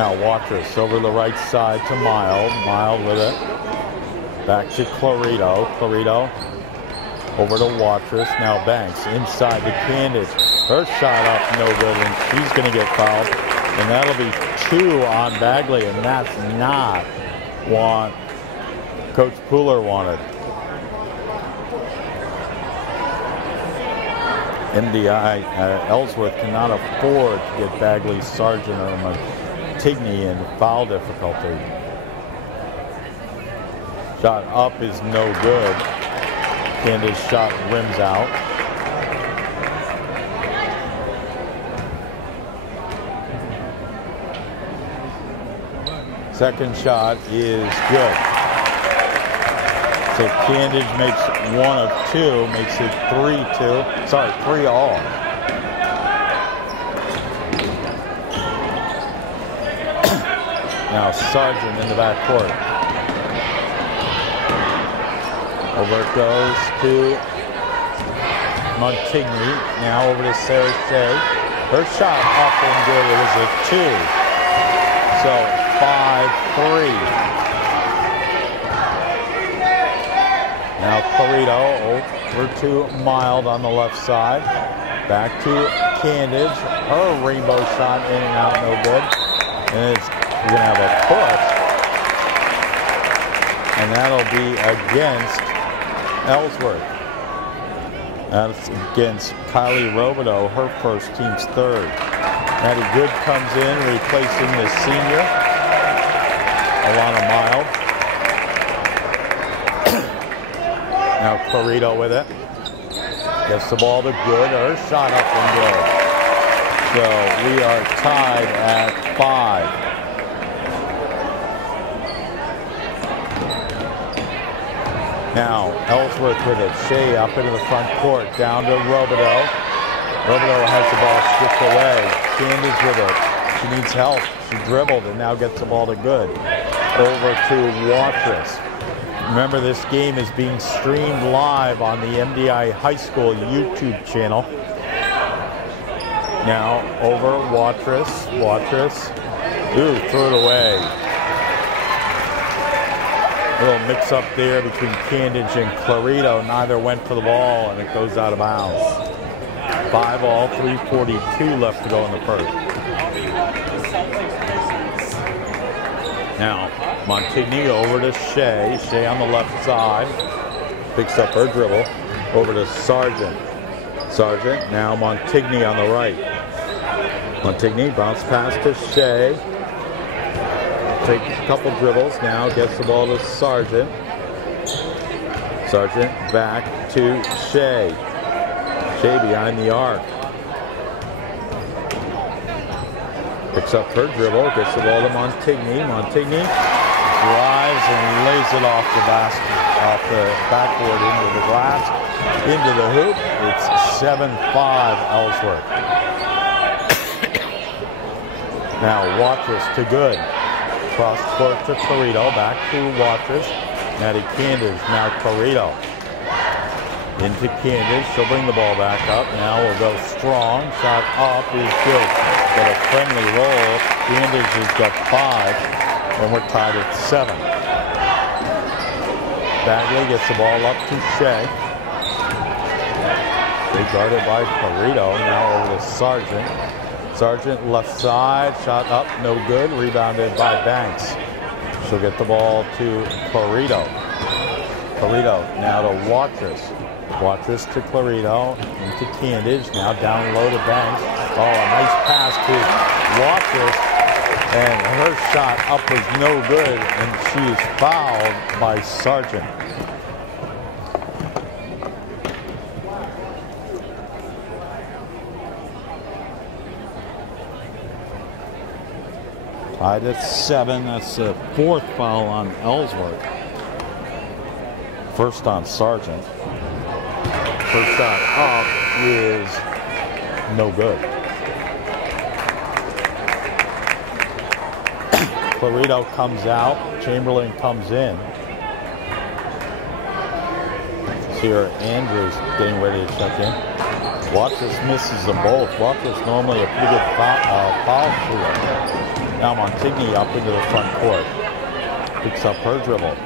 Now Watrous over the right side to Mild. Mild with it. Back to Clarito. Clarito over to Watrous. Now Banks inside to Candace. Her shot up, no good, and she's going to get fouled. And that'll be 2 on Bagley, and that's not what Coach Pooler wanted. Ellsworth cannot afford to get Bagley, Sargent, or Montigny in foul difficulty. Shot up is no good. Candace shot rims out. Second shot is good. So Candace makes 1 of 2, makes it 3-2. Sorry, 3-all. Now Sargent in the backcourt. Over it goes to Montigny. Now over to Sarah Shea. Her shot up and good. It was a 2. So 5-3. Now Clarito over to Mild on the left side. Back to Candace. Her rainbow shot in and out, no good. And it's going to have a push. And that'll be against Ellsworth. That's against Kylie Robideau, her first, team's third. Maddie Good comes in, replacing the senior, Alana Mild. Now Clarito with it. Gets the ball to Good. Her shot up and good. So we are tied at 5. Now Ellsworth with it. Shea up into the front court. Down to Robideau. Robideau has the ball stripped away. Candace with it. She needs help. She dribbled and now gets the ball to Good. Over to Watrous. Remember, this game is being streamed live on the MDI High School YouTube channel. Now over Watrous. Watrous. Ooh, threw it away. A little mix up there between Candace and Clarito. Neither went for the ball and it goes out of bounds. 5-all, 3:42 left to go in the first. Now Montigny over to Shea. Shea on the left side. Picks up her dribble. Over to Sargent. Sargent. Now Montigny on the right. Montigny bounce pass to Shea. Takes a couple dribbles. Now gets the ball to Sargent. Sargent back to Shea. Shea behind the arc. Picks up her dribble. Gets the ball to Montigny. Montigny drives and lays it off the basket, off the backboard into the glass, into the hoop. It's 7-5 Ellsworth. Now Watrous to Good. Cross court to Clarito. Back to Watrous. Maddie Candace. Now Clarito. Into Candace. She'll bring the ball back up. Now we'll go strong. Shot up is good. Got a friendly roll. Candace has got 5. And we're tied at 7. Bagley gets the ball up to Shea. They guarded by Clarito. Now over to Sargent. Sargent left side. Shot up, no good. Rebounded by Banks. She'll get the ball to Clarito. Clarito now to Watrous. Watrous to Clarito. Into Candace. Now down low to Banks. Oh, a nice pass to Watrous. And her shot up was no good, and she is fouled by Sargent. Tied at 7. That's the 4th foul on Ellsworth. First on Sargent. First shot up is no good. Clarito comes out. Chamberlain comes in. Here Andrews getting ready to check in. Watrous misses them both. Watrous normally a pretty good foul shooter. Now Montigny up into the front court. Picks up her dribble.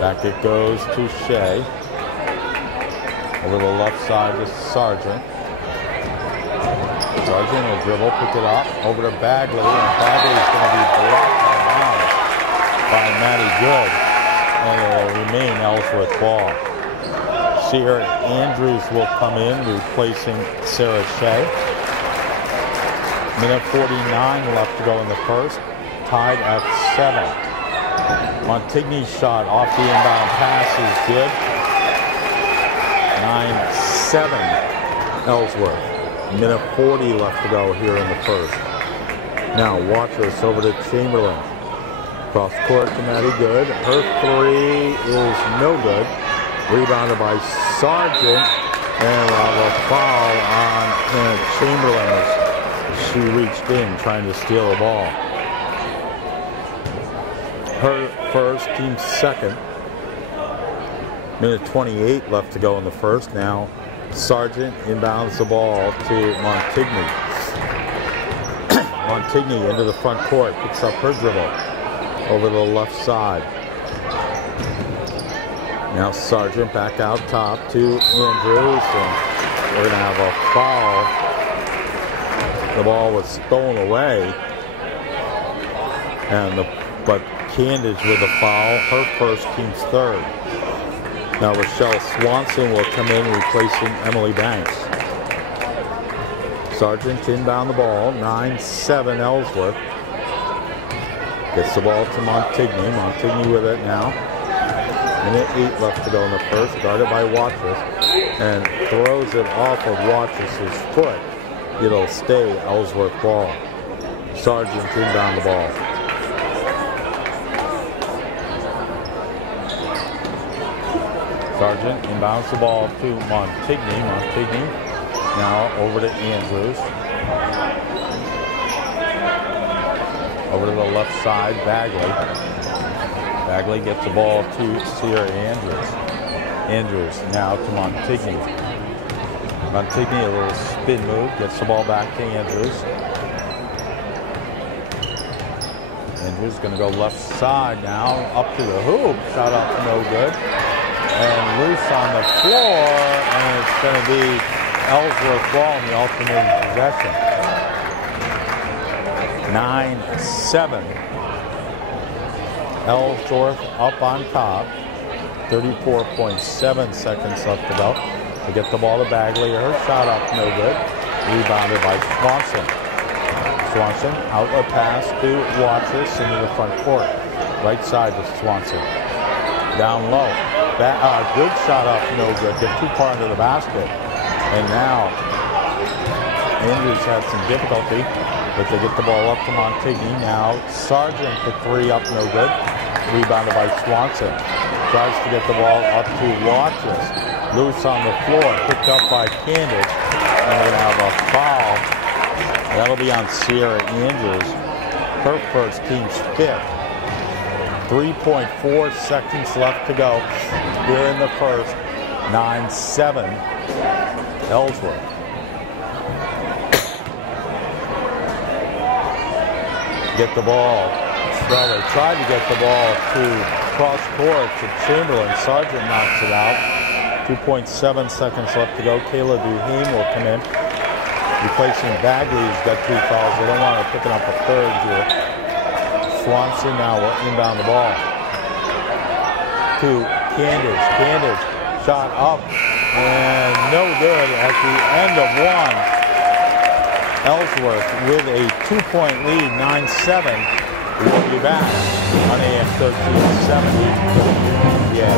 Back it goes to Shea. Over the left side to Sargent. Sargent will dribble, pick it up, over to Bagley, and Bagley is going to be blocked out by Maddie Good, and it will remain Ellsworth ball. Sierra Andrews will come in, replacing Sarah Shea. Minute 49 left to go in the first, tied at 7. Montigny's shot off the inbound pass is good. 9-7 Ellsworth. Minute 40 left to go here in the first. Now watch this over to Chamberlain. Cross court to Maddie Good. Her three is no good. Rebounded by Sargent. And we'll have a foul on Chamberlain as she reached in trying to steal the ball. Her first, team second. Minute 28 left to go in the first. Now Sargent inbounds the ball to Montigny. Montigny into the front court, picks up her dribble over the left side. Now Sargent back out top to Andrews, and we're going to have a foul. The ball was stolen away, but Candage with a foul, her first, team's third. Now Rochelle Swanson will come in replacing Emily Banks. Sargent inbound the ball, 9-7 Ellsworth. Gets the ball to Montigny. Montigny with it now. Minute 8 left to go in the first, guarded by Watrous, and throws it off of Watrous' foot. It'll stay Ellsworth ball. Sargent inbound the ball. Sargent inbounds the ball to Montigny. Montigny now over to Andrews. Over to the left side, Bagley. Bagley gets the ball to Sierra Andrews. Andrews now to Montigny. Montigny, a little spin move, gets the ball back to Andrews. Andrews going to go left side now, up to the hoop. Shot up, no good. And loose on the floor, and it's going to be Ellsworth ball in the alternating possession. 9-7. Ellsworth up on top. 34.7 seconds left to go. They get the ball to Bagley. Her shot up, no good. Rebounded by Swanson. Swanson, outlet pass to Watrous into the front court. Right side to Swanson. Down low. Good shot up, no good. Get too far into the basket. And now, Andrews had some difficulty, but they get the ball up to Montigny. Now, Sargent, the three up, no good. Rebounded by Swanson. Tries to get the ball up to Watrous. Loose on the floor, picked up by Candage. And we're going to have a foul. That'll be on Sierra Andrews. Her first, team's fifth. 3.4 seconds left to go here in the first. 9-7 Ellsworth. Get the ball. Well, they tried to get the ball to cross court to Chamberlain. Sargent knocks it out. 2.7 seconds left to go. Kayla Duheen will come in, replacing Bagley, who's got 2 fouls. They don't want her picking up a third here. Swanson now will inbound the ball to Candage. Candage shot up and no good at the end of one. Ellsworth with a 2-point lead, 9-7. We'll be back on AM 1370. Yeah.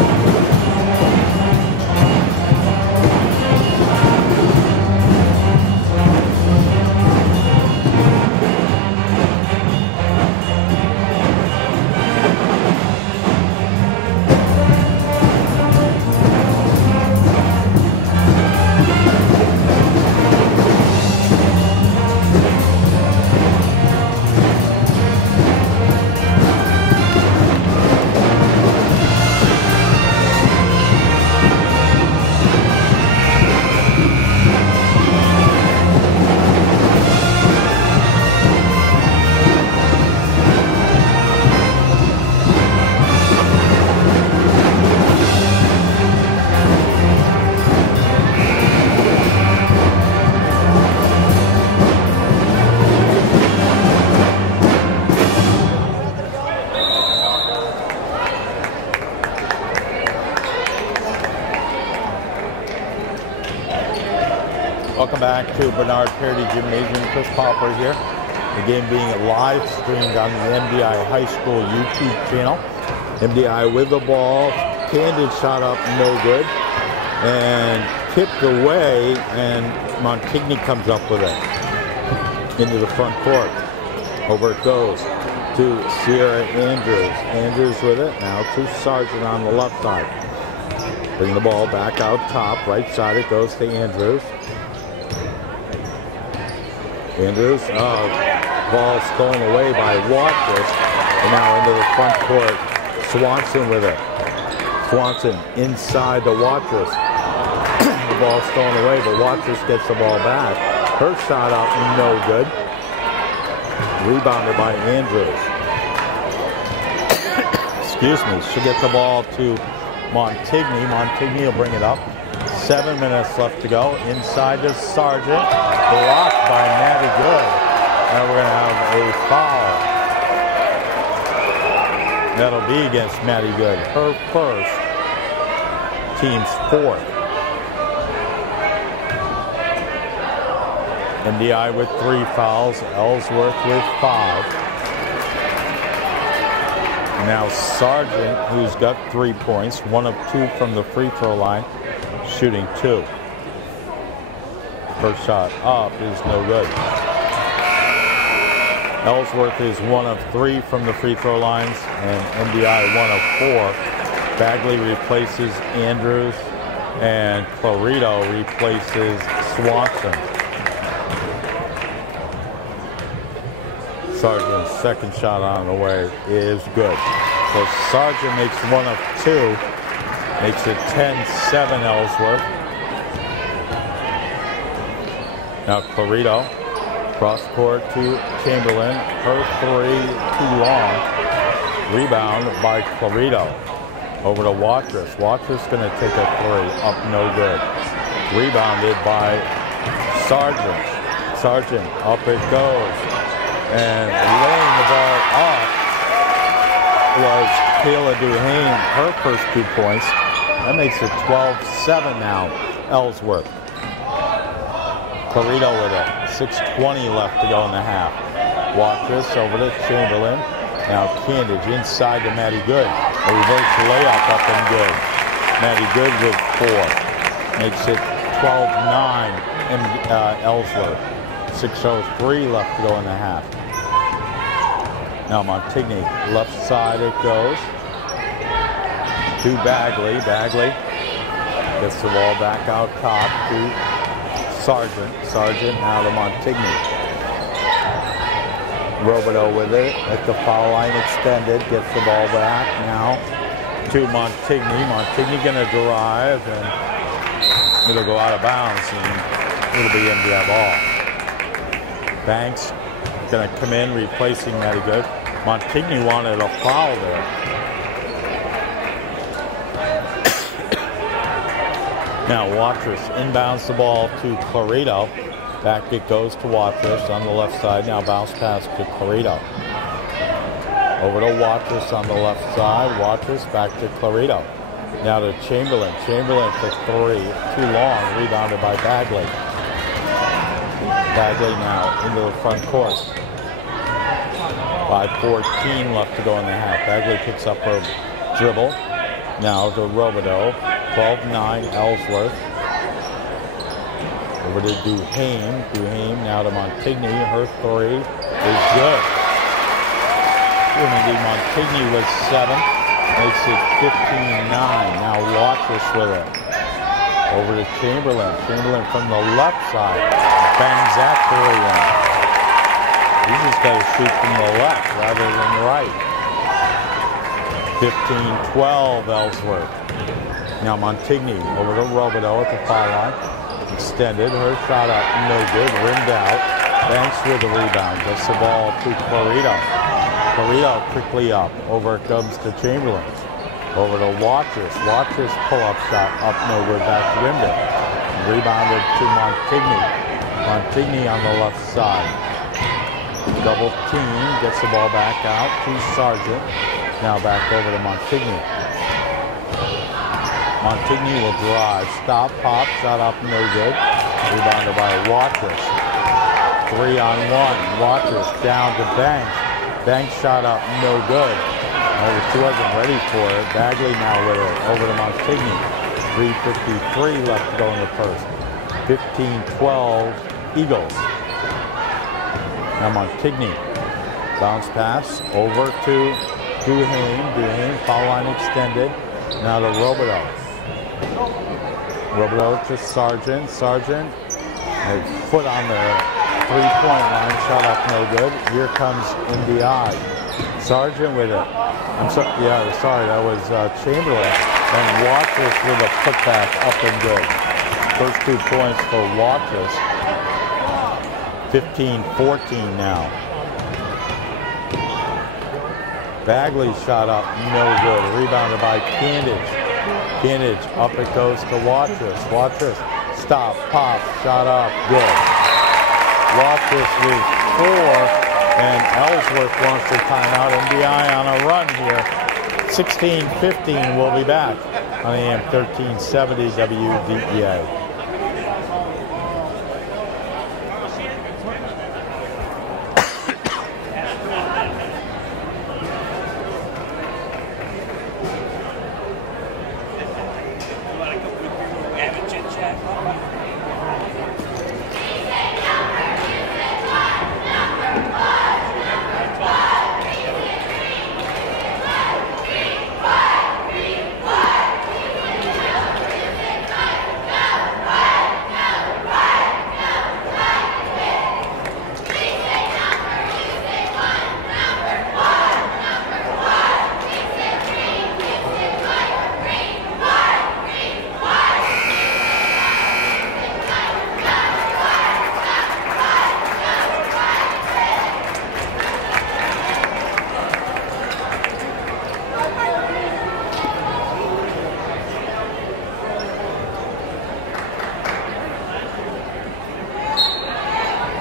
back to Bernard Parody Gymnasium. Chris Popper here. The game being live streamed on the MDI High School YouTube channel. MDI with the ball. Candid shot up, no good. And tipped away, and Montigny comes up with it into the front court. Over it goes to Sierra Andrews. Andrews with it. Now to Sargent on the left side. Bring the ball back out top. Right side it goes to Andrews. Andrews, ball stolen away by Watrous. And now into the front court. Swanson with it. Swanson inside the Watrous. The ball stolen away, but Watrous gets the ball back. Her shot up, no good. Rebounded by Andrews. Excuse me. She'll get the ball to Montigny. Montigny will bring it up. 7 minutes left to go. Inside to Sargent. Blocked by Maddie Good. And we're going to have a foul. That'll be against Maddie Good. Her first. Team's fourth. MDI with 3 fouls. Ellsworth with 5. Now Sargent, who's got 3 points, 1 of 2 from the free throw line, shooting 2. First shot up is no good. Ellsworth is 1 of 3 from the free throw lines, and MDI 1 of 4. Bagley replaces Andrews, and Clarito replaces Swanson. Sargent's second shot on the way is good. So Sargent makes 1 of 2. Makes it 10-7 Ellsworth. Now Clarito, cross court to Chamberlain. Her 3, too long. Rebound by Clarito. Over to Watrous. Watrous going to take a 3. Up, no good. Rebounded by Sargent. Sargent, up it goes. And laying the ball up was Kayla Duhane, her first 2 points. That makes it 12-7 now, Ellsworth. Clarito with it. 6:20 left to go in the half. Watrous over to Chamberlain. Now Candage inside to Maddie Good. A reverse layup up and good. Maddie Good with 4. Makes it 12-9 Ellsworth. 6:03 left to go in the half. Now Montigny, left side it goes to Bagley. Bagley gets the ball back out top to Sargent. Sargent now to Montigny. Robideau with it at the foul line extended. Gets the ball back now to Montigny. Montigny going to drive, and it'll go out of bounds, and it'll be MDI ball. Banks going to come in, replacing Maddie Good. Montigny wanted a foul there. Now Watrous inbounds the ball to Clarito. Back it goes to Watrous on the left side. Now bounce pass to Clarito. Over to Watrous on the left side. Watrous back to Clarito. Now to Chamberlain. Chamberlain for 3. Too long. Rebounded by Bagley. Bagley now into the front court. 5:14 left to go in the half. Bagley picks up her dribble. Now to Robideau. 12-9 Ellsworth. Over to Duhane. Duhane now to Montigny. Her 3 is good. Montigny with 7. Makes it 15-9. Now Watrous with it. Over to Chamberlain. Chamberlain from the left side. Bangs that 3 in. He's just got to shoot from the left rather than the right. 15-12 Ellsworth. Now Montigny over to Robideau at the foul line. Extended. Her shot up. No good. Rimmed out. Banks with the rebound. Gets the ball to Clarito. Clarito quickly up. Over it comes to Chamberlain. Over to Watrous. Watrous pull-up shot. Up no good. Back rimmed it. Rebounded to Montigny. Montigny on the left side. Double team. Gets the ball back out to Sargent. Now back over to Montigny. Montigny will drive. Stop, pop, shot up, no good. Rebounded by Watrous. 3-on-1. Watrous down to Banks. Banks shot up, no good. She wasn't ready for it. Bagley now with it. Over to Montigny. 3:53 left to go in the first. 15-12 Eagles. Now Montigny. Bounce pass over to Duhane. Duhane, foul line extended. Now to Robideau. Robideau to Sargent. Sargent, a foot on the three-point line. Shot up, no good. Here comes MDI. Sargent with it. I'm sorry, that was Chamberlain. And Watrous with a putback up and good. First 2 points for Watrous. 15-14 now. Bagley shot up, no good. Rebounded by Candage. Candage, up it goes to Watrous. Watrous, stop, pop, shot up, good. Watrous with 4, and Ellsworth wants to timeout. MDI on a run here. 16-15, we'll be back on AM 1370 WVEA.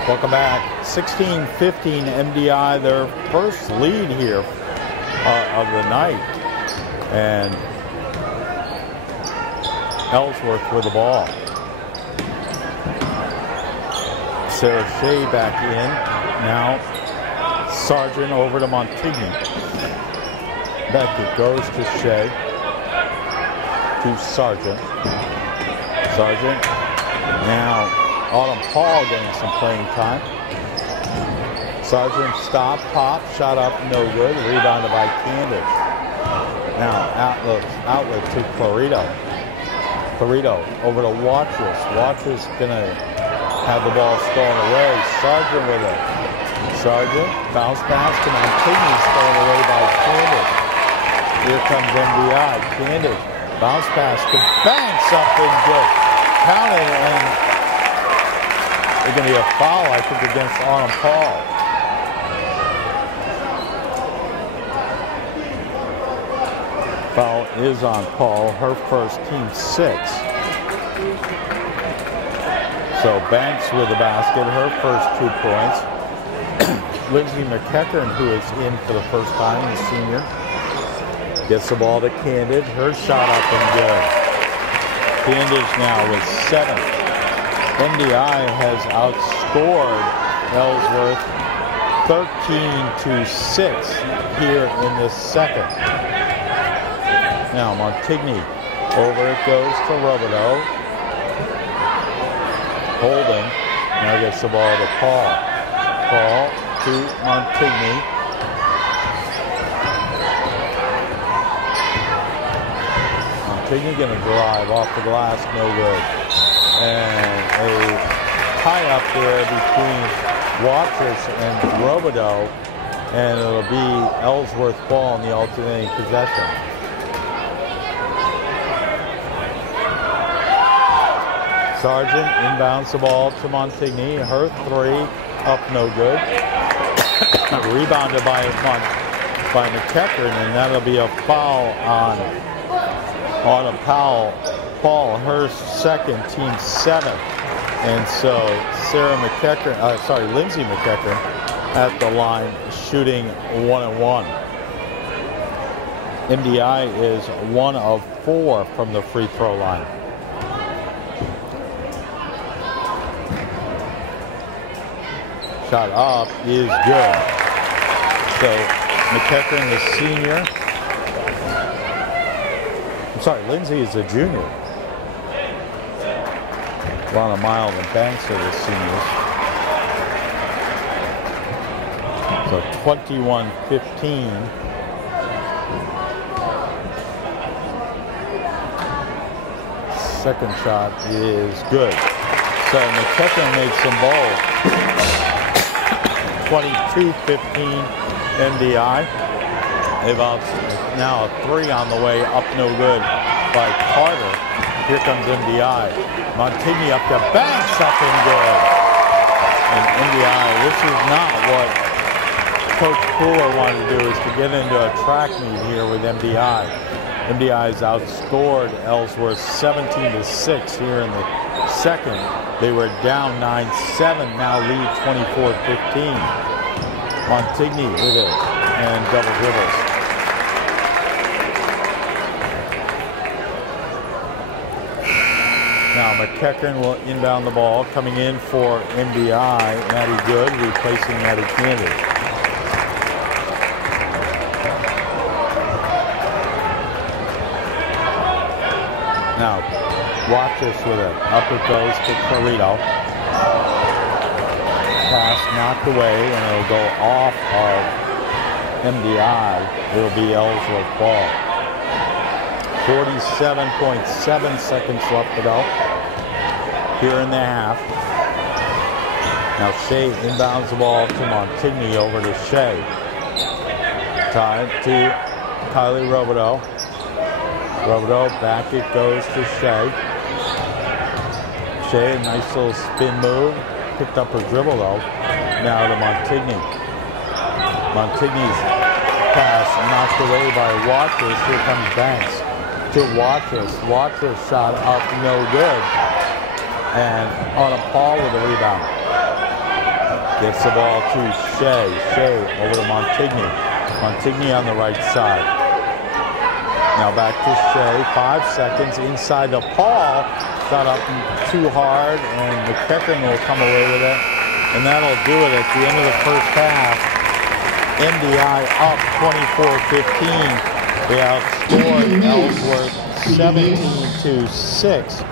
Welcome back. 16-15 MDI, their first lead here of the night. And Ellsworth with the ball. Sarah Shea back in. Now Sargent over to Montigny. Back it goes to Shea. To Sargent. Sargent. Now Autumn Paul getting some playing time. Sargent stop, pop, shot up, no good. Rebounded by Candage. Now outlet to Clarito. Clarito over to Watrous. Watrous gonna have the ball stolen away. Sargent with it. Sargent, bounce pass to Montigny, stolen away by Candage. Here comes MDI. Candage, bounce pass to Banks, up and good. Counted, and it's going to be a foul, I think, against Autumn Paul. Foul is on Paul, her first, team 6. So Banks with the basket, her first 2 points. Lindsay McEachern, who is in for the first time, the senior, gets the ball to Candid. Her shot up and good. Candid now with 7. MDI has outscored Ellsworth 13-6 here in the second. Now Montigny, over it goes to Robideau. Holden now gets the ball to Paul. Paul to Montigny. Montigny going to drive off the glass, no good. And a tie-up there between Watrous and Robideau, and it'll be Ellsworth ball in the alternating possession. Sargent inbounds the ball to Montigny. Her 3 up, no good. Rebounded by McEachern, and that'll be a foul on Autumn Paul, her second, team 7. And so Lindsay McEachern at the line shooting 1-1. MDI is 1 of 4 from the free throw line. Shot up is good. So McEachern, the senior. I'm sorry, Lindsay is a junior. Lana Mild and Banks are the seniors. So 21-15. Second shot is good. So McEachern made some balls. 22-15 MDI. They've now a 3 on the way, up no good by Carter. Here comes MDI. Montigny up to Banks, up and good. And MDI, this is not what Coach Cooler wanted to do, is to get into a track meet here with MDI. MDI's outscored Ellsworth 17-6 here in the second. They were down 9-7, now lead 24-15. Montigny with it and double dribbles. Now McEachern will inbound the ball, coming in for MDI. Maddie Good replacing Maddie Candy. Now, watch this with it. Up it goes to Carrito. Pass knocked away, and it'll go off of MDI. It'll be Ellsworth ball. 47.7 seconds left to go here in the half. Now Shea inbounds the ball to Montigny, over to Shea. Tied to Kylie Robideau. Robideau, back it goes to Shea. Shea, a nice little spin move. Picked up her dribble though. Now to Montigny. Montigny's pass knocked away by Watchers. Here comes Banks to Watchers. Watchers shot up, no good. And on a Paul with a rebound. Gets the ball to Shea. Shea over to Montigny. Montigny on the right side. Now back to Shea, 5 seconds inside to Paul. Shot up too hard, and McEachern will come away with it. And that'll do it at the end of the first half. MDI up 24-15. They outscored Ellsworth 17-6.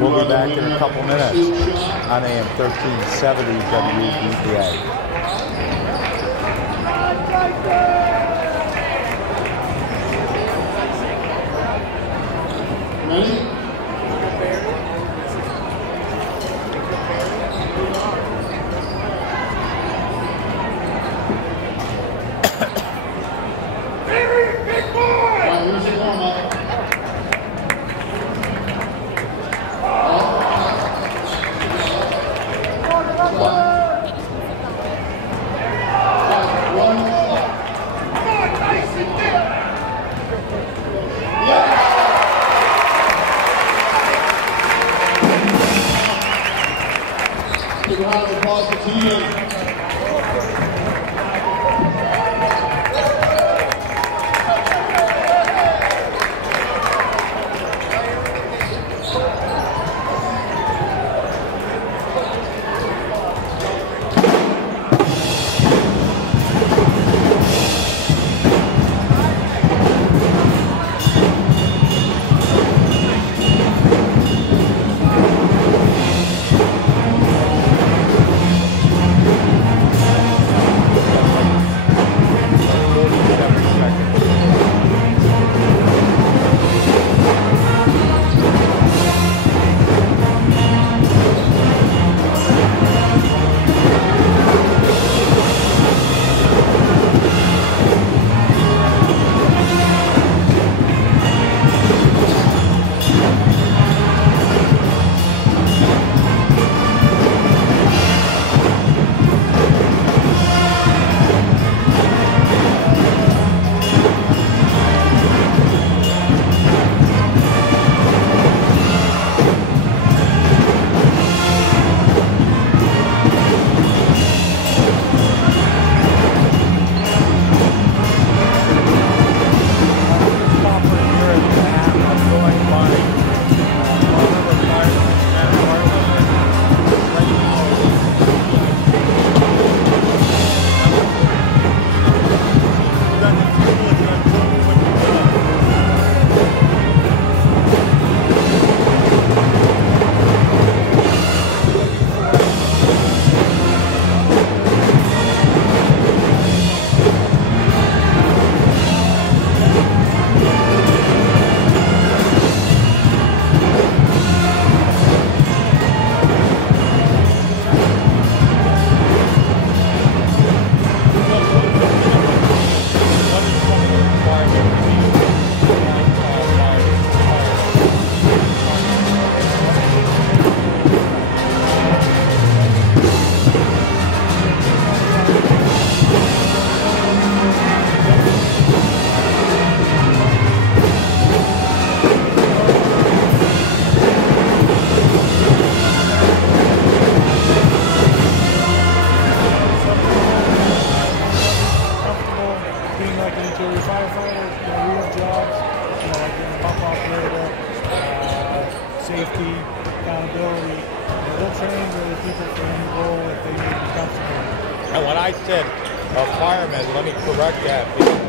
We'll be back in a couple minutes on AM 1370 WBPA. when I said a fireman, let me correct that.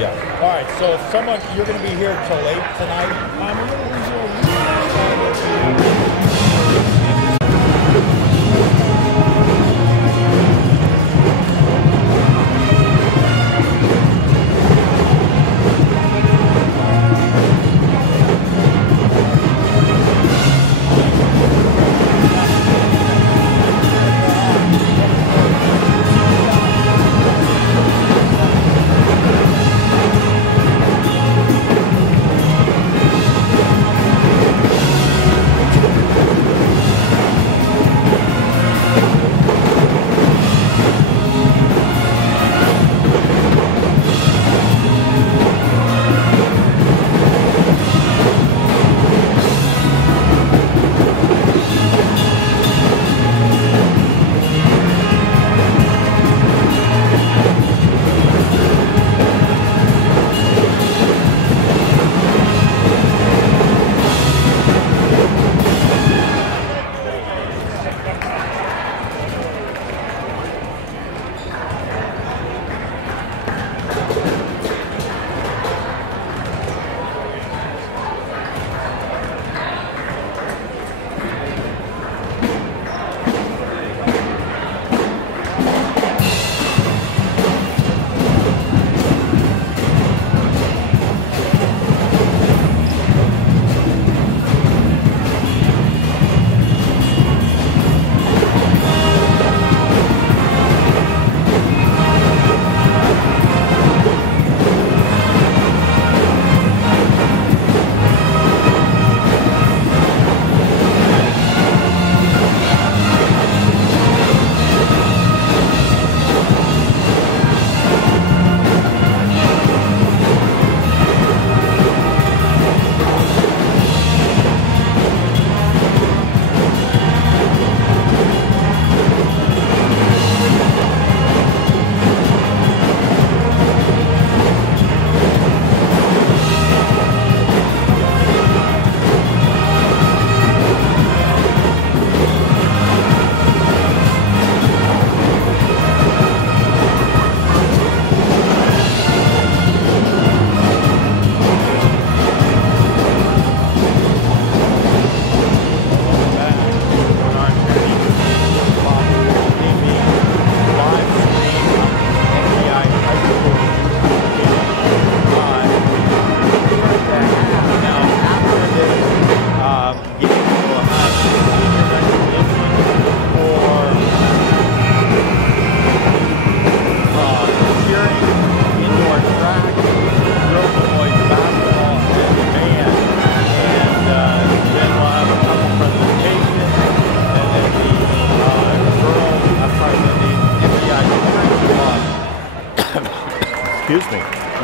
Yeah. All right. So if someone, you're going to be here till late tonight.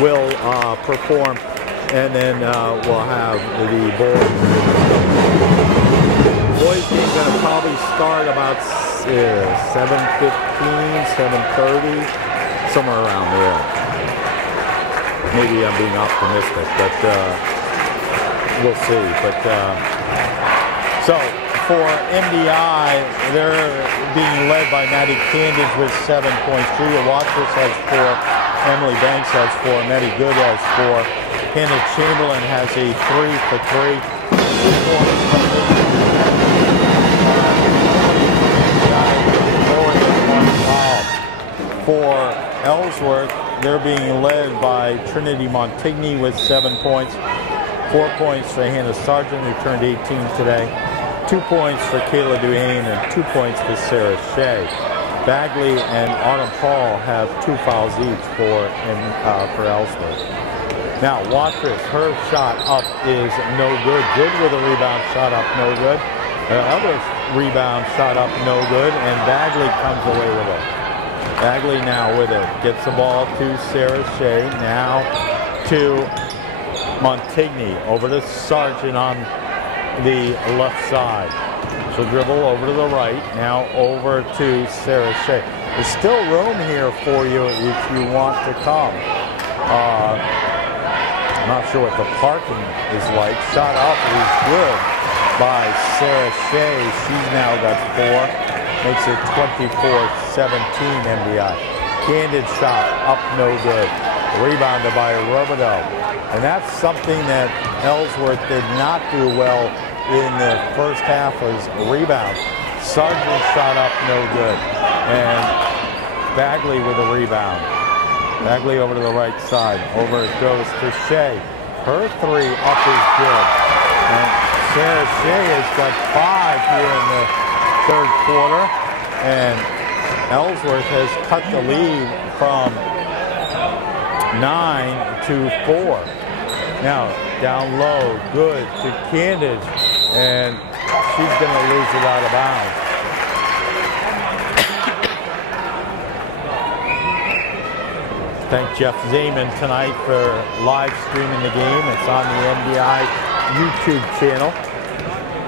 will perform, and then we'll have the boys game going to probably start about 7:15, 7:30, somewhere around there. Maybe I'm being optimistic, but we'll see. But so for MDI, they're being led by Maddie Candage with 7 points. Julia Waters has 4. Emily Banks has 4. Maddie Good has 4. Hannah Chamberlain has a 3 for 3. For Ellsworth, they're being led by Trinity Montigny with 7 points. 4 points for Hannah Sargent, who turned 18 today. 2 points for Kayla Duane and 2 points for Sarah Shea. Bagley and Autumn Paul have 2 fouls each for Ellsworth. Now, Watrous, her shot up is no good. Good with a rebound, shot up, no good. The other rebound, shot up, no good, and Bagley comes away with it. Bagley now with it. Gets the ball to Sarah Shea. Now to Montigny. Over to Sargent on the left side. She'll dribble over to the right. Now over to Sarah Shea. There's still room here for you if you want to come. I'm not sure what the parking is like. Shot up is good by Sarah Shea. She's now got 4. Makes it 24-17 MDI. Candid shot up, no good. Rebounded by Robideau. And that's something that Ellsworth did not do well in the first half, was rebound. Sargent shot up, no good. And Bagley with a rebound. Bagley over to the right side. Over it goes to Shea. Her 3 up is good. And Sarah Shea has got 5 here in the third quarter, and Ellsworth has cut the lead from 9 to 4. Now down low, good to Candage, and she's going to lose it out of bounds. Thank Jeff Zeman tonight for live streaming the game. It's on the MDI YouTube channel.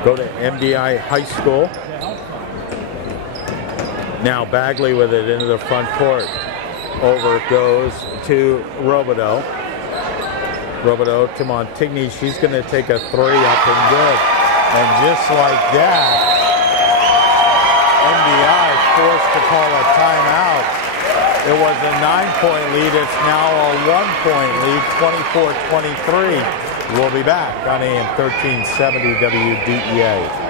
Go to MDI High School. Now Bagley with it into the front court. Over it goes to Robideau. Robideau to Montigny. She's going to take a 3 up and good. And just like that, MDI forced to call a timeout. It was a 9-point lead. It's now a 1-point lead, 24-23. We'll be back on AM 1370 WDEA.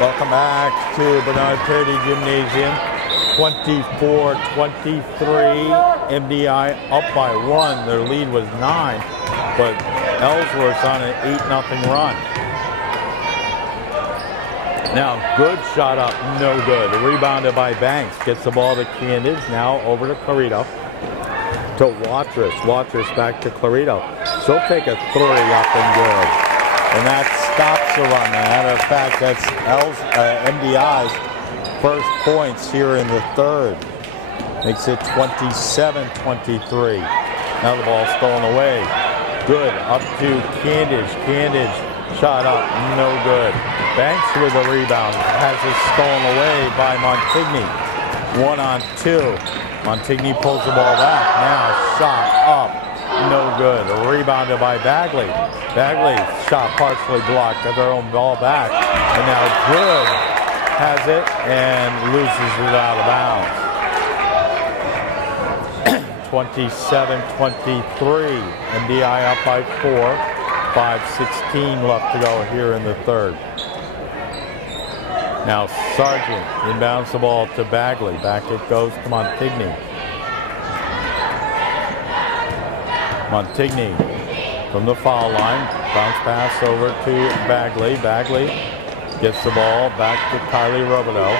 Welcome back to Bernard Parody Gymnasium. 24-23. MDI up by 1. Their lead was 9, but Ellsworth's on an 8-0 run. Now, good shot up, no good. Rebounded by Banks. Gets the ball to Candage. Now over to Clarito. To Watrous. Watrous back to Clarito. She'll take a 3 up and good. And that stops the run. As a matter of fact, that's MDI's first points here in the third. Makes it 27-23. Now the ball's stolen away. Good, up to Candage. Candage, shot up, no good. Banks with a rebound. Has it stolen away by Montigny. 1-on-2. Montigny pulls the ball back. Now shot up, no good. Rebounded by Bagley. Bagley shot partially blocked. Got their own ball back. And now Good has it and loses it out of bounds. 27-23. MDI up by 4. 5:16 left to go here in the third. Now Sargent inbounds the ball to Bagley. Back it goes to Montigny. Montigny from the foul line. Bounce pass over to Bagley. Bagley gets the ball back to Kylie Robideau.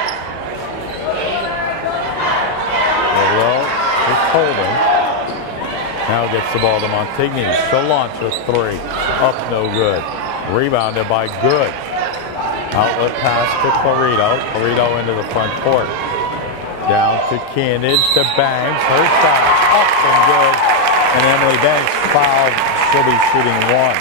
Robideau is holding. Now gets the ball to Montigny. She'll launch a three. Up no good. Rebounded by Good. Outlet pass to Clarito. Clarito into the front court. Down to Candage to Banks. Her shot up and good. And Emily Banks fouled. She'll be shooting one.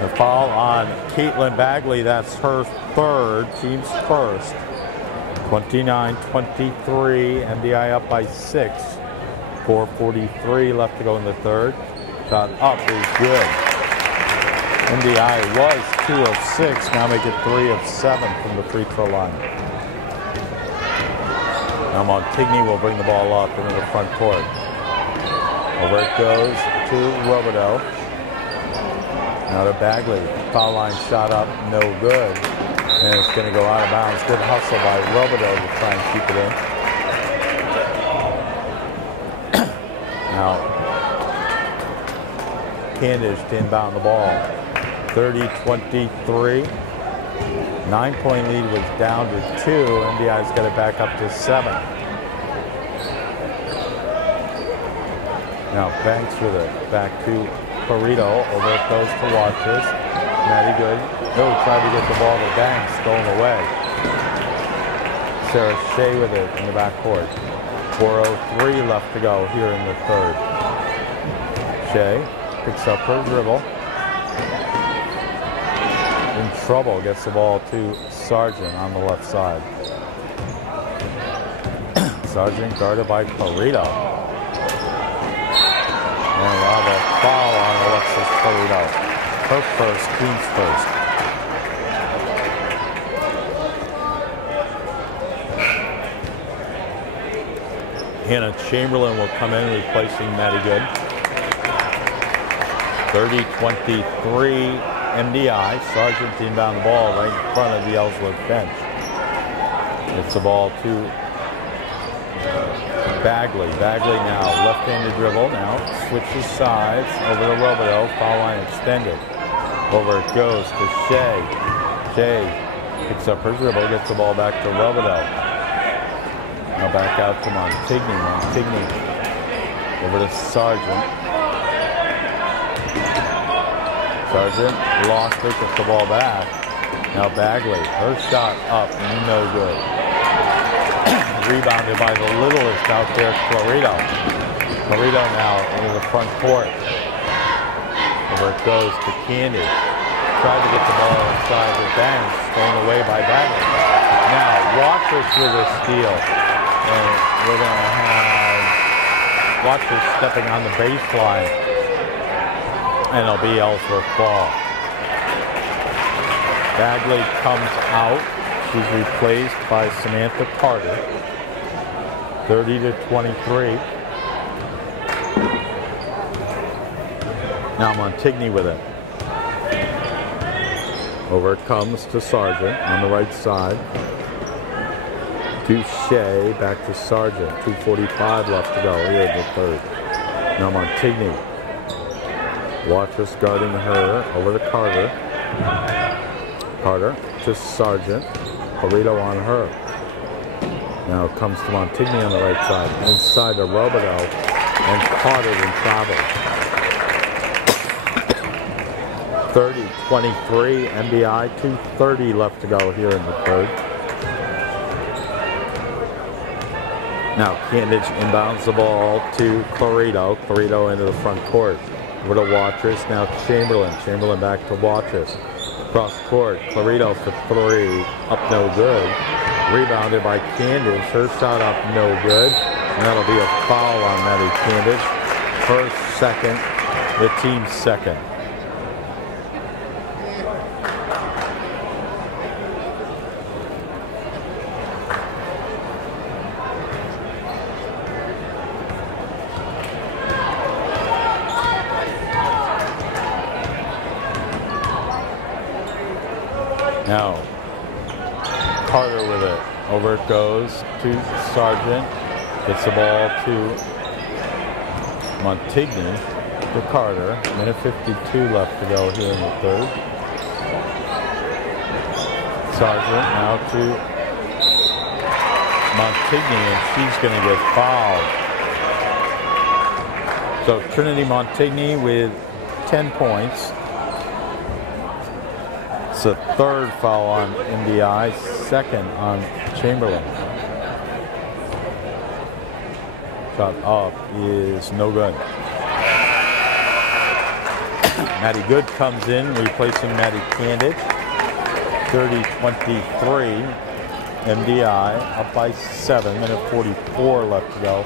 The foul on Caitlin Bagley. That's her third. Team's first. 29-23. MDI up by 6. 4:43 left to go in the third. Shot up is good. MDI was 2 of 6. Now make it 3 of 7 from the free throw line. Now Montigny will bring the ball up into the front court. Over it goes to Robideau. Now to Bagley. Foul line shot up, no good. And it's going to go out of bounds. Good hustle by Robideau to try and keep it in. Now, Candice to inbound the ball. 30-23. 9-point lead was down to 2. MDI's got it back up to 7. Now Banks with it. Back to Clarito. Over it goes to Watchers. Maddie Good. No, tried to get the ball to Banks. Stolen away. Sarah Shea with it in the backcourt. 4:03 left to go here in the third. Shea picks up her dribble. In trouble, gets the ball to Sargent on the left side. Sargent guarded by Clarito. And a foul on Alexis Clarito. Her first, team's first. Hannah Chamberlain will come in replacing Maddie Good. 30-23 MDI. Sargent inbound the ball right in front of the Ellsworth bench. It's the ball to Bagley. Bagley now left-handed dribble. Now switches sides over to Robideau. Foul line extended. Over it goes to Shea. Shea picks up her dribble. Gets the ball back to Robideau. Now back out to Montigny. Montigny over to Sargent. Sargent lost it, gets the ball back. Now Bagley, her shot up, no good. Rebounded by the littlest out there, Clarito. Clarito now into the front court. Over it goes to Candy. Tried to get the ball inside the Banks, thrown away by Bagley. Now Watchers with a steal. And we're going to have Watchers stepping on the baseline. And it'll be Ellsworth ball. Bagley comes out. She's replaced by Samantha Carter. 30-23. Now Montigny with it. Over it comes to Sargent on the right side. To Shea, back to Sargent. 2:45 left to go here in the third. Now Montigny. Watchers guarding her over to Carter. Carter to Sargent. Clarito on her. Now it comes to Montigny on the right side. Inside to Robideau. And Carter in travel. 30-23 MDI. 2:30 left to go here in the third. Now Candage inbounds the ball to Clarito. Clarito into the front court. Over to Watchers. Now Chamberlain. Chamberlain back to Watchers. Cross court. Clarito for 3. Up no good. Rebounded by Candage. Her shot up no good. And that'll be a foul on Maddie Candage. First, second. The team's second. Now, Carter with it. Over it goes to Sargent. Gets the ball to Montigny to Carter. Minute 52 left to go here in the third. Sargent now to Montigny, and she's going to get fouled. So Trinity Montigny with 10 points. It's the third foul on MDI, second on Chamberlain. Shot up is no good. Maddie Good comes in, replacing Maddie Candid. 30-23. MDI up by 7. Minute 44 left to go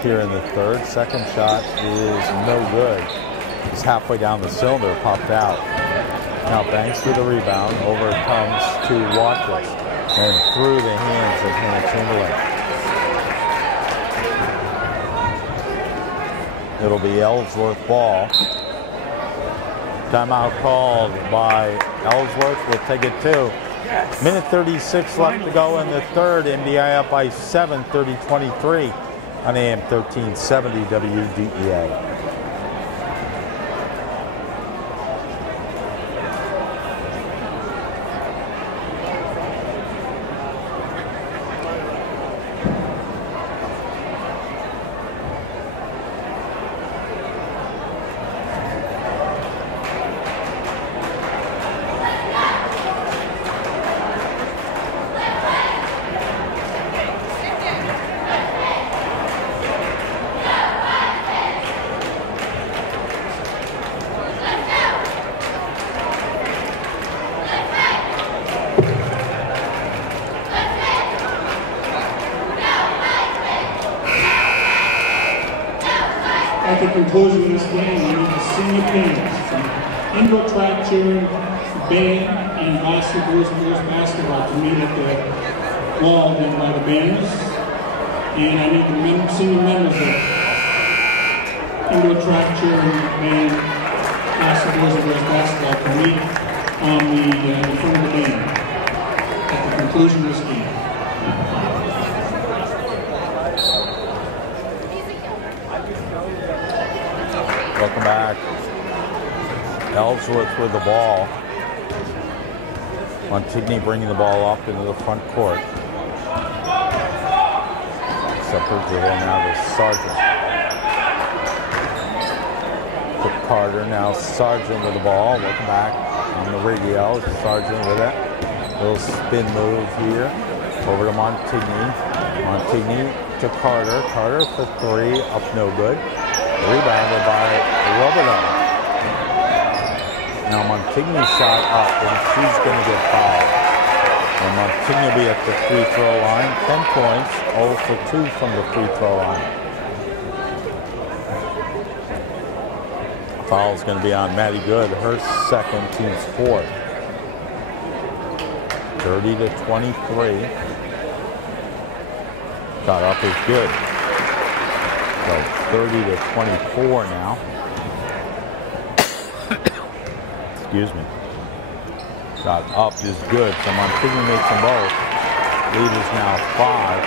here in the third. Second shot is no good. It's halfway down the cylinder, popped out. Now Banks with the rebound. Over it comes to Watchers and through the hands of Hannah Chamberlain. It'll be Ellsworth ball. Timeout called by Ellsworth. We'll take it too. Minute 36 left to go in the third. MDI up by 7, 30-23 on AM 1370 WDEA. At the conclusion of this game, we need the senior teams from indoor track cheering, band, and Blues basketball to meet at the wall then by the banners. And I need the senior members of indoor track cheering, band, Blues basketball to meet on the in front of the band at the conclusion of this game. Welcome back. Ellsworth with the ball. Montigny bringing the ball up into the front court. Separate dribble now to Sargent. To Carter, now Sargent with the ball. Welcome back on the radio. Sargent with it. Little spin move here. Over to Montigny. Montigny to Carter. Carter for 3, up no good. Rebounded by Robineau. Now Montigny shot up, and she's going to get fouled. And Montigny will be at the free throw line. 10 points, 0 for 2 from the free throw line. Foul's going to be on Maddie Good, her second, team's fourth. 30-23. Shot up is good. So 30-24 now. Excuse me. Shot up is good. So Montigny makes them both. Lead is now 5.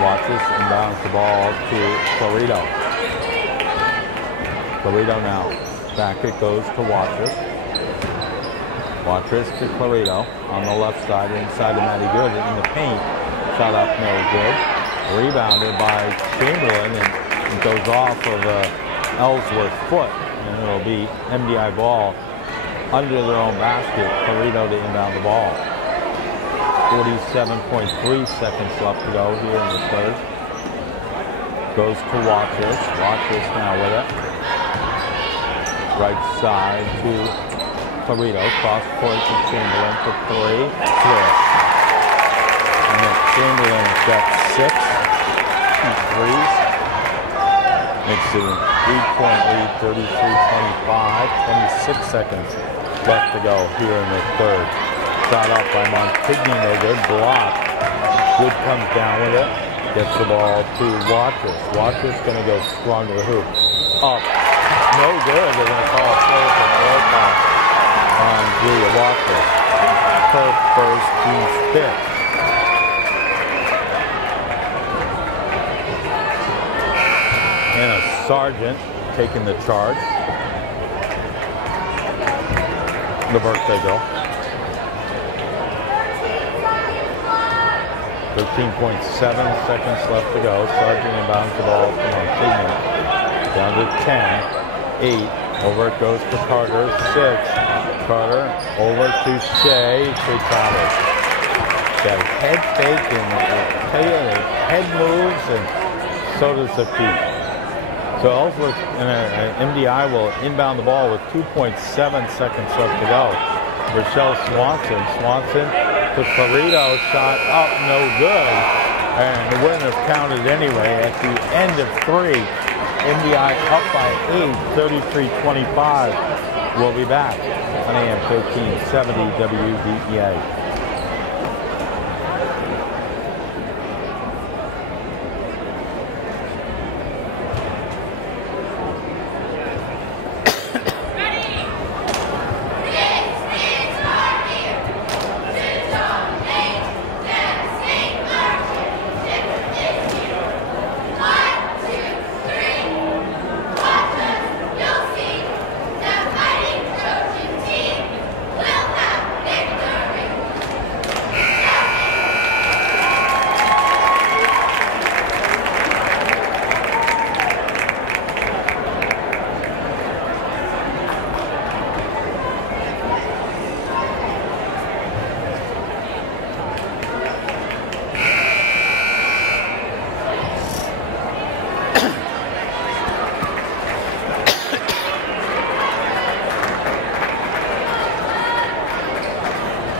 Watches and inbounds the ball to Clarito. Clarito now. Back it goes to Watches. Watches to Clarito on the left side, inside to Maddie Good in the paint. Shot up no good. Rebounded by Chamberlain, and it goes off of Ellsworth foot, and it'll be MDI ball under their own basket. Clarito to inbound the ball. 47.3 seconds left to go here in the third. Goes to Watchers. Watchers now with it. Right side to Clarito. Cross court to Chamberlain for 3. Swish. And then Chamberlain's got 6. 2 threes. Makes it an 8-point lead, 33-25. 26 seconds left to go here in the third. Shot up by Montigny, no good. Block. Good comes down with it. Gets the ball to Watchers. Watchers going to go strong to the hoop. Up. No good. They're going to call a play for Ellsworth on Julia Watchers. Her first, team's 5th. Sargent taking the charge. The birthday girl. 13.7 seconds left to go. Sargent inbounds the ball from Montigny. Down to 10. 8. Over it goes to Carter. 6. Carter over to Shea. Shea travels. Got head fake and head moves, and so does the feet. So Ellsworth and MDI will inbound the ball with 2.7 seconds left to go. Rochelle Swanson. Swanson to Clarito. Shot up, no good. And it wouldn't have counted anyway. At the end of 3, MDI up by 8, 33-25. We'll be back on AM 1370 WDEA.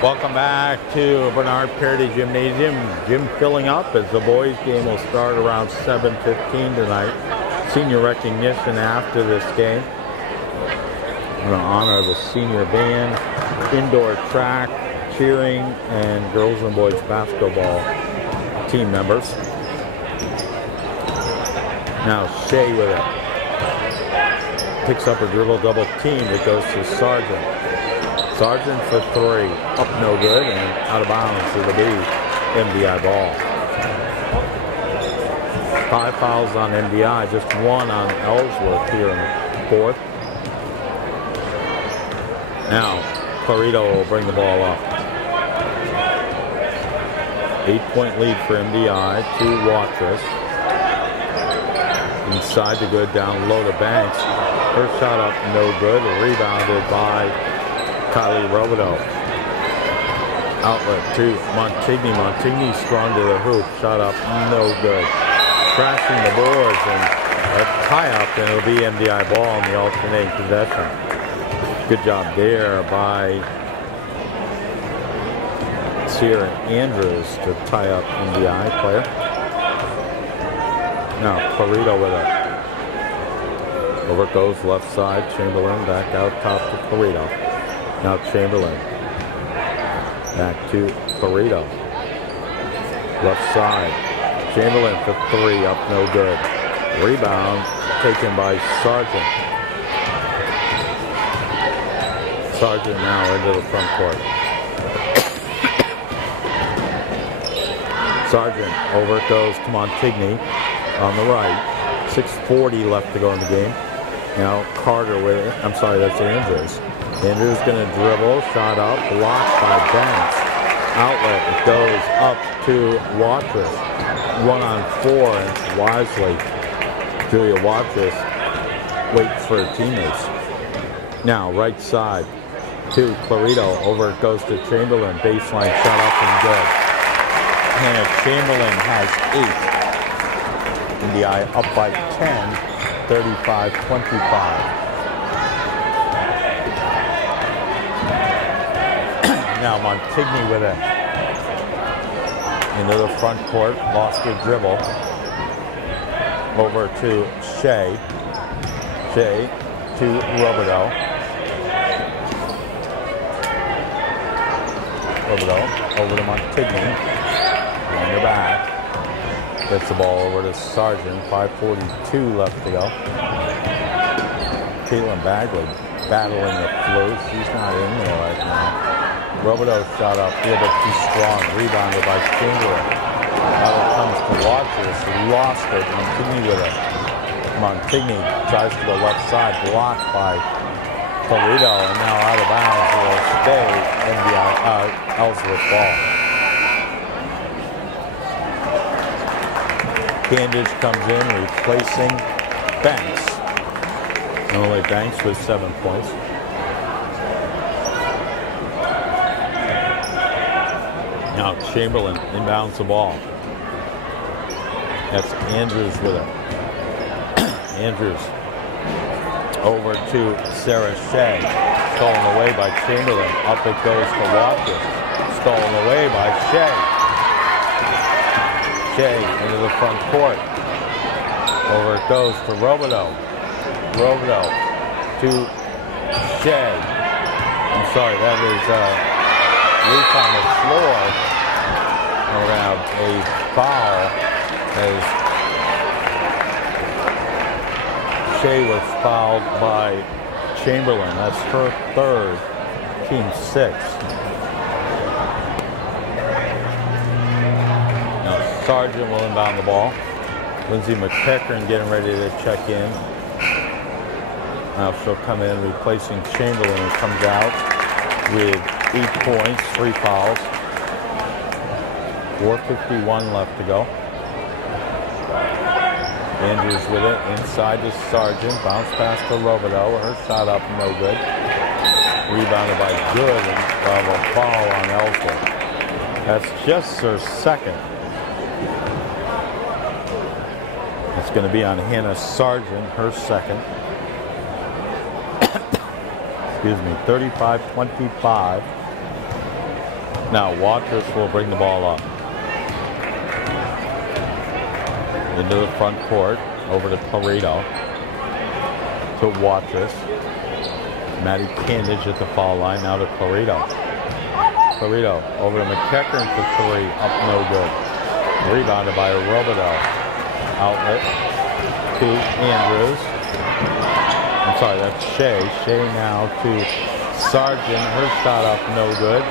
Welcome back to Bernard Parody Gymnasium. Gym filling up as the boys game will start around 7:15 tonight. Senior recognition after this game. I'm going to honor the senior band, indoor track, cheering, and girls and boys basketball team members. Now Shea with it. Picks up a dribble double team that goes to Sargent. Sargent for 3, up no good, and out of bounds. It'll be MDI ball. 5 fouls on MDI, just 1 on Ellsworth here in the 4th. Now, Clarito will bring the ball up. 8-point lead for MDI, to Watrous. Inside the good, down low to Banks. Her shot up, no good, rebounded by Kylie Robideau. Outlet to Montigny. Montigny strong to the hoop. Shot up, no good. Crashing the boards and a tie-up, and it'll be MDI ball in the alternating possession. Good job there by Sierra Andrews to tie up MDI player. Now Clarito with it. Over it goes left side. Chamberlain back out top to Clarito. Now Chamberlain. Back to Clarito. Left side. Chamberlain for 3, up no good. Rebound taken by Sargent. Sargent now into the front court. Sargent, over it goes to Montigny on the right. 6:40 left to go in the game. Now Carter with it. I'm sorry, that's Andrews. Andrews going to dribble, shot up, blocked by Banks. Outlet, it goes up to Watrous. 1-on-4, and wisely, Julia Watrous waits for her teammates. Now, right side to Clarito. Over it goes to Chamberlain. Baseline shot up and good. And Chamberlain has 8. MDI up by 10, 35-25. Now Montigny with it. Into the front court, lost her dribble. Over to Shea. Shea to Robideau. Robideau over to Montigny. On her back. Gets the ball over to Sargent. 5:42 left to go. Caitlin Bagley battling the flu. She's not in there right now. Robideau shot up a little bit too strong. Rebounded by Chamberlain. Now it comes to Watrous. Lost it. Continue with it. Montigny tries to go left side, blocked by Toledo, and now out of bounds will stay Ellsworth ball. Candage comes in, replacing Banks. Emily Banks with 7 points. Now Chamberlain inbounds the ball. That's Andrews with it. Andrews over to Sarah Shea. Stolen away by Chamberlain. Up it goes to Walker. Stolen away by Shea. Shea into the front court. Over it goes to Robideau. Robideau to Shea. I'm sorry, that is loose on the floor. We're going to have a foul as Shea was fouled by Chamberlain. That's her third, team 6. Now Sargent will inbound the ball. Lindsay McEachern getting ready to check in. Now she'll come in replacing Chamberlain, who comes out with 8 points, 3 fouls. 4:51 left to go. Andrews with it, inside to Sargent, bounce pass to Robideau, her shot up, no good. Rebounded by Good, and a foul on Ellsworth. That's just her second. It's going to be on Hannah Sargent, her second. Excuse me, 35-25. Now Watrous will bring the ball up. Into the front court, over to Toledo, to Watrous. Maddie Candage at the foul line, now to Toledo. Toledo over to McEachern for 3, up no good. Rebounded by Robideau. Outlet to Andrews. I'm sorry, that's Shea. Shea now to Sargent, her shot up no good.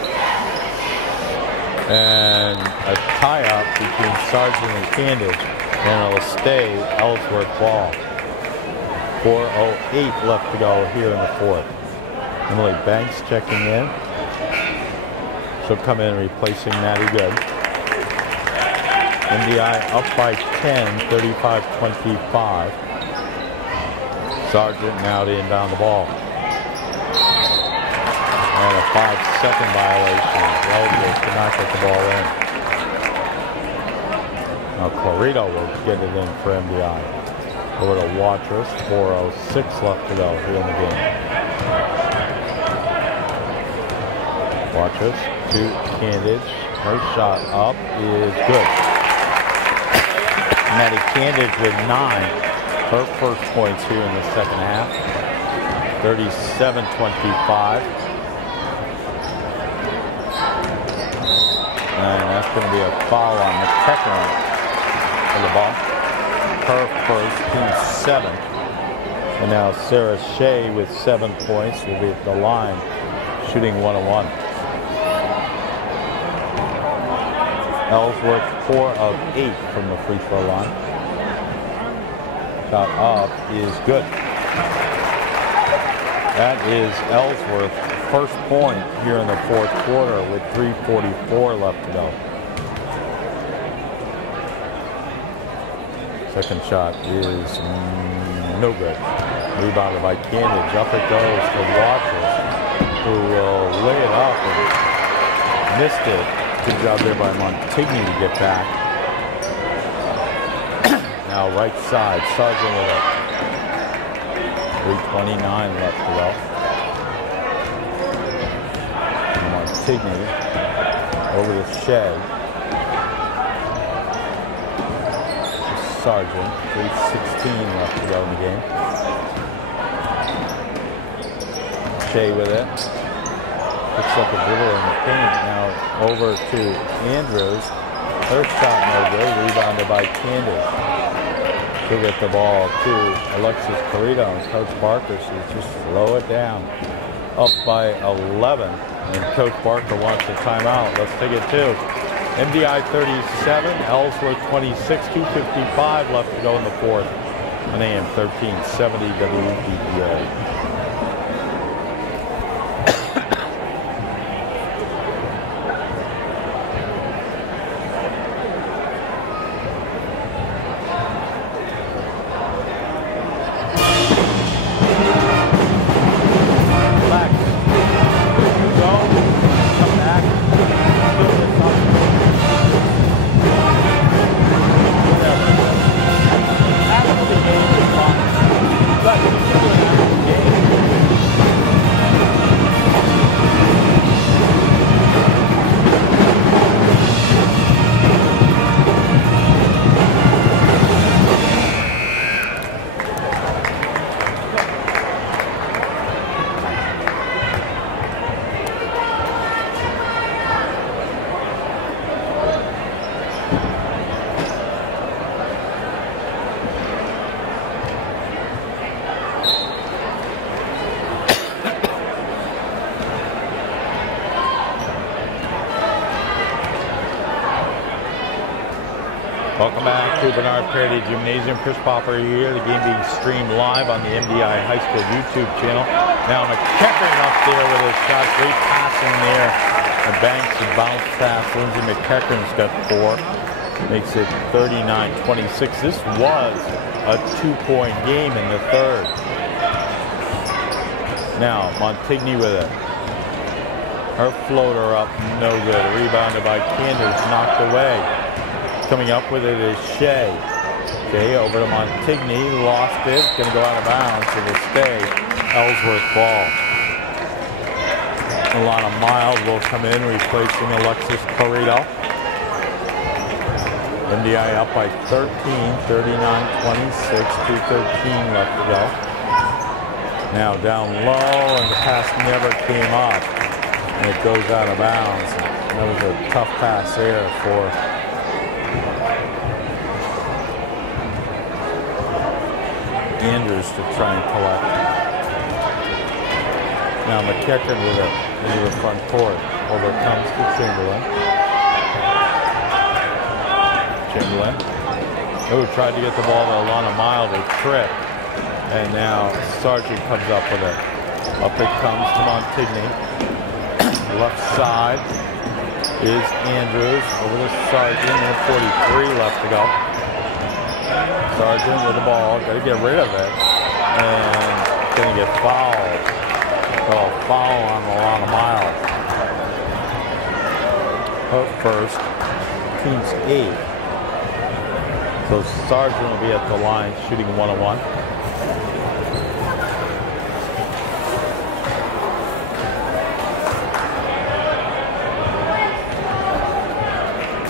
And a tie-up between Sargent and Candage. And it'll stay Ellsworth ball. 4:08 left to go here in the fourth. Emily Banks checking in. She'll come in replacing Maddie Good. MDI up by 10, 35-25. Sargent now to inbound the ball. And a 5-second violation. Ellsworth could not get the ball in. Now Corrido will get it in for MDI. Over to Watrous, 4:06 left to go here in the game. Watrous to Candage. Her shot up is good. Maddie Candage with 9. Her first points here in the second half. 37-25. And that's going to be a foul on McEachern. The ball. Her first, team 7. And now Sarah Shea with 7 points will be at the line, shooting 1-1. Ellsworth 4 of 8 from the free throw line. Shot up is good. That is Ellsworth's first point here in the fourth quarter with 3:44 left to go. Second shot is no good. Rebounded by Candage. Up it goes to Watrous, who will lay it up and missed it. Good job there by Montigny to get back. Now right side, Sargent with it. 3:29 left to go. Montigny over to Shea. Sargent, 3:16 left to go in the game. Shea with it. Picks up a dribble in the paint. Now over to Andrews. Her shot no good. Rebounded by Candage. She'll get the ball to Alexis Corrido. And Coach Barker says just slow it down. Up by 11. And Coach Barker wants a timeout. Let's take it too. MDI 37, Ellsworth 26, 2:55 left to go in the fourth. on AM 1370 WDPA. Welcome back to Bernard Parody Gymnasium. Chris Popper here. The game being streamed live on the MDI High School YouTube channel. Now McEachern up there with his shot. Great passing there. And Banks bounce pass. Lindsey McEachern's got 4. Makes it 39-26. This was a 2-point game in the third. Now Montigny with it. Her floater up, no good. Rebounded by Canders, knocked away. Coming up with it is Shea. Okay, over to Montigny, lost it, going to go out of bounds, so will stay. Ellsworth ball. Alana Mild will come in, replacing Alexis Corrido. MDI up by 13, 39-26, 2:13 left to go. Now down low, and the pass never came up, and it goes out of bounds. That was a tough pass there for Andrews to try and collect. Now McEachern with it into the front court. Over comes to Chamberlain. Who tried to get the ball to Alana Mild, a trip. And now Sargent comes up with it. Up it comes to Montigny. Left side is Andrews over to Sargent. And 43 left to go. Sargent with the ball, got to get rid of it, and going to get fouled. Oh, foul on Alana Mild. Her first, team's 8. So Sargent will be at the line shooting 1-on-1.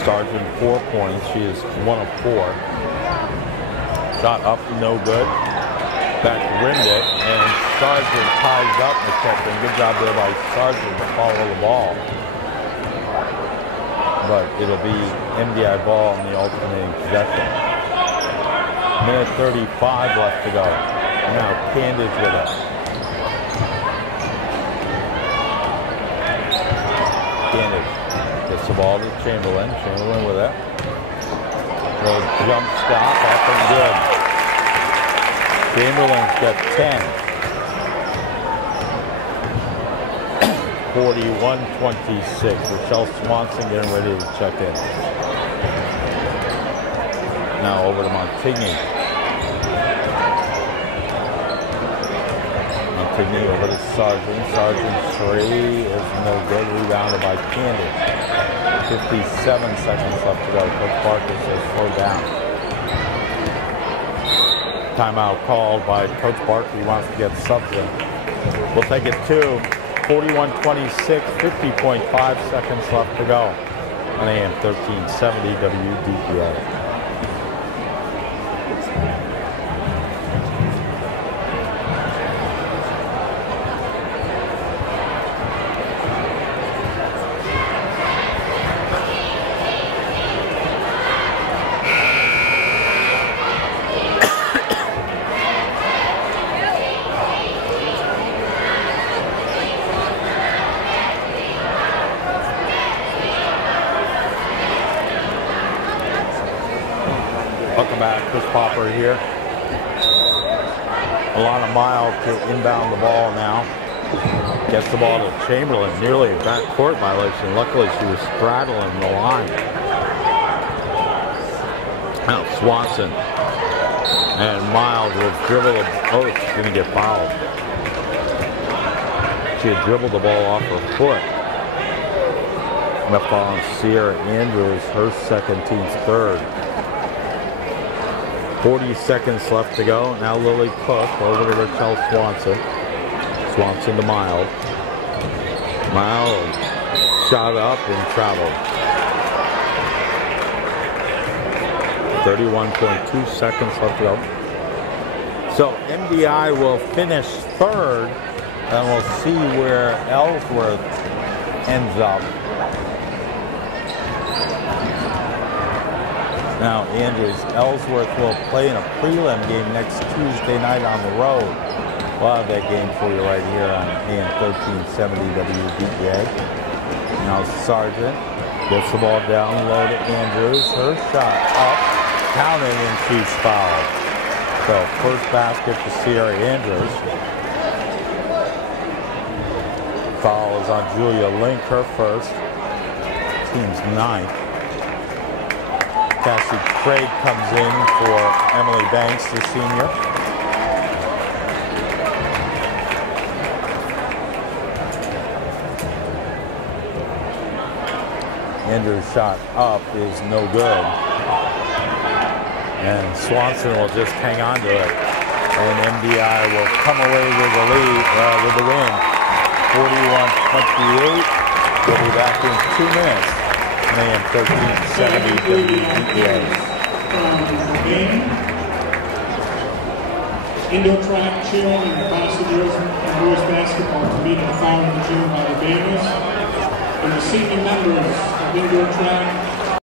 Sargent 4 points, she is 1 of 4. Shot up, no good. Back rimmed it, and Sargent ties up McEachern. Good job there by Sargent to follow the ball. But it'll be MDI ball in the alternating possession. Minute 35 left to go. Now Candage with it. Candage gets the ball to Chamberlain. Chamberlain with it. Little jump stop, up and good. Chamberlain's got 10. 41-26. Rochelle Swanson getting ready to check in. Now over to Montigny. Montigny over to Sargent. Sargent's 3 is no good. Rebounded by Candage. 57 seconds left to go. Coach Barker says slow down. Timeout called by Coach Barker. He wants to get subs in. We'll take it to 41-26, 50.5 seconds left to go on AM 1370 WDPA. Welcome back, Chris Popper here. Alana Mile to inbound the ball now. Gets the ball to Chamberlain, nearly a backcourt violation. Luckily, she was straddling the line. Now Swanson. And Miles will dribble the, oh, she's going to get fouled. She had dribbled the ball off her foot. Left ball on Sierra Andrews, her second, team's third. 40 seconds left to go. Now Lily Cook over to Rachel Swanson. Swanson to Miles. Miles shot up and traveled. 31.2 seconds left to go. So MDI will finish third, and we'll see where Ellsworth ends up. Now Andrews, Ellsworth will play in a prelim game next Tuesday night on the road. We'll have that game for you right here on AM 1370 WBA. Now Sargent gets the ball down low to Andrews. Her shot up, counted, and she's fouled. So first basket to Sierra Andrews. Foul is on Julia Link, her first. Team's ninth. Cassie Craig comes in for Emily Banks, the senior. Andrews' shot up is no good. And Swanson will just hang on to it. And MDI will come away with the lead, with the win. 41-28. We'll be back in 2 minutes. AM 1370 WBA. Indoor track, cheering, and Boston girls and boys basketball to meet in the following June by the Banners. And the senior members of indoor track,